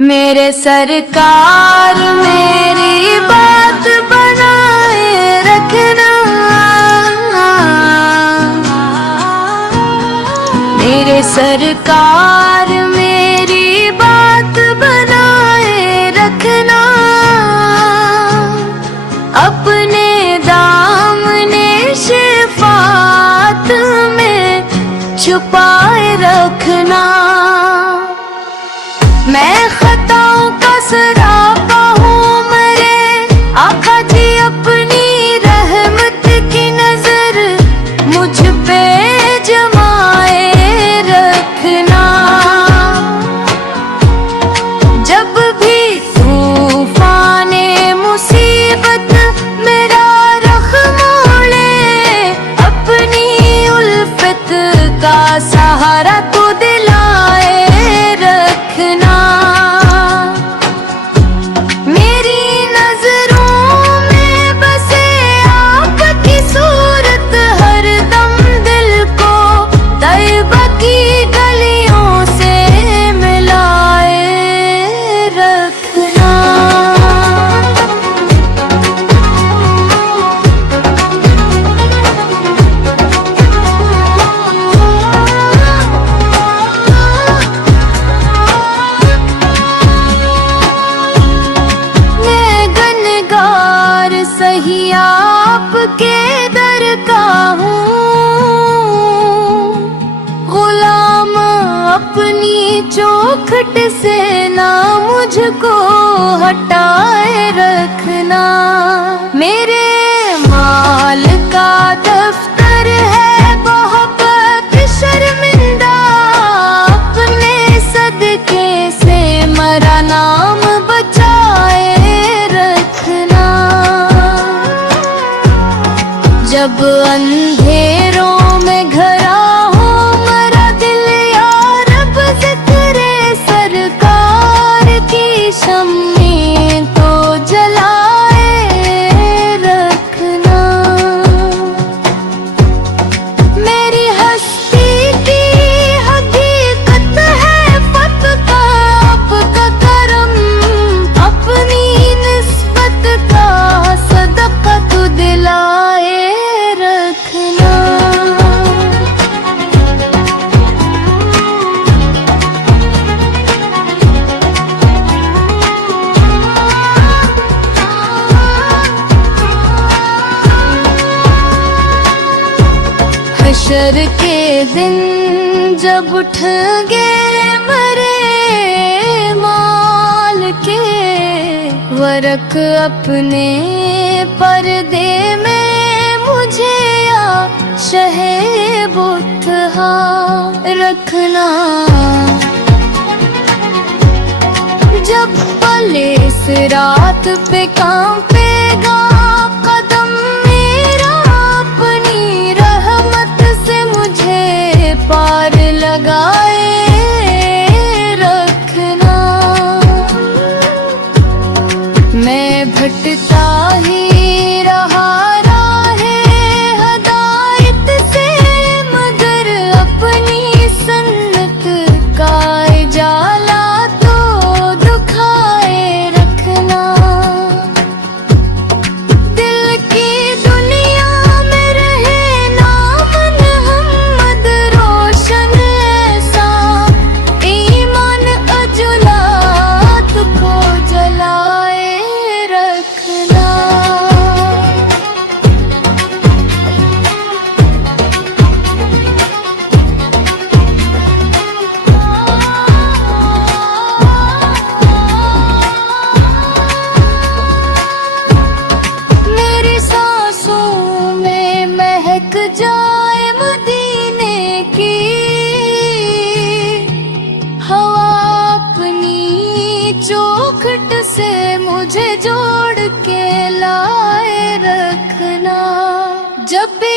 मेरे सरकार मेरी बात बनाए रखना, मेरे सरकार मेरी बात बनाए रखना, अपने दामने शिफात में छुपाए रखना। मैं खताओं का सरापा हूँ मरे आका जी, अपनी रहमत की नजर मुझ पे जमाए रखना। जब भी तूफाने मुसीबत मेरा रख मोड़े, अपनी उल्फत का सहारा तू दिलाए रखना। मेरी नजरों में बसे आपकी सूरत, हर दम दिल को तैबा की गलियों से मिलाए रखना। सही आपके दर का हूँ, गुलाम अपनी चौखट से ना मुझको हटाए रखना। मेरे माल का दफ्तर है बहुत शर्मिंदा, अपने सदके से मरा नाम बचाए रखना। जब अंधेरों में घरा हो मरा दिल, या रब ज़िक्रे सरकार की शम्में तो जलाए रखना। मेरी हस्ती की हकीकत है फतह आपका करम, अपनी निस्बत का सदका तू दिलाए रखना। हशर के दिन जब उठेंगे मरे माल के वरक, अपने पर्दे में मुझे या शहे बुतहा रखना। जब पले इस रात पे कांपेगा कदम मेरा, अपनी रहमत से मुझे पार लगाए रखना। मैं भटका ही रहा राहे हदायत से, मगर अपनी सन्नत का जाला तो दुखाए रखना। दिल की दुनिया में रहे नाम मोहम्मद रोशन ऐसा, ईमान अजुलात को जलाए रखना। मेरी सांसों में महक जाए मदीने की हवा, अपनी चौखट से मुझे जोड़ के लाए रखना। जब भी